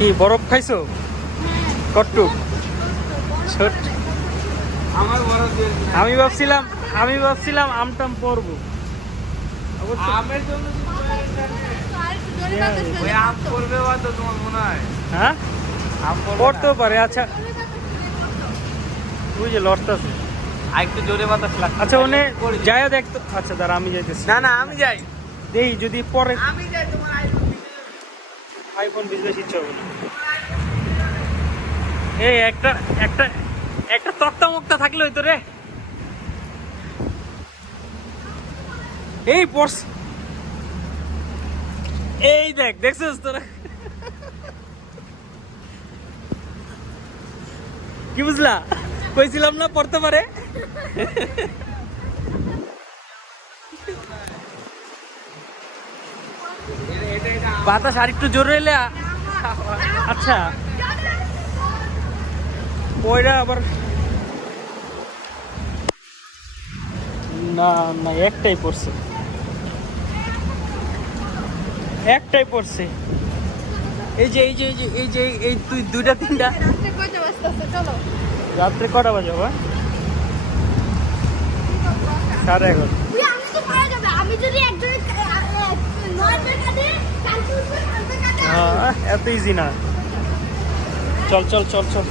কি বরফ খাইছো? কট্টু ছোট। আমি ভাবছিলাম আমটাম পরবো। আমের জন্য ওই আম পড়বে তো তোমার মনে হয়? হ্যাঁ আম পড়বে পড়তেও পারে। আচ্ছা ওই যে লড়তেছে। আর একটু জোরে বাতাস লাগছে। আচ্ছা ওনে যায় দেখতো। আচ্ছা দাঁড়া আমি যাইতেছি। না না আমি যাই। দেই যদি পরে আমি যাই তোমার আইফোন বিজনেস ইচ্ছা হবে না। এই একটা একটা একটা তক্তা মুক্তা থাকলে হইতো রে। এই পড়স এই দেখছিস তোরা কি বুঝলা? কইছিলাম না পড়তে পারে। বাতাস আর একটু জোরে এলে আচ্ছা ওইটা আবার না না একটাই পড়ছে এই যে এই তুই দুইটা তিনটা রাত্রে কটা বাজে হবে? 11:30। এত ইজি না। চল চল চল চল।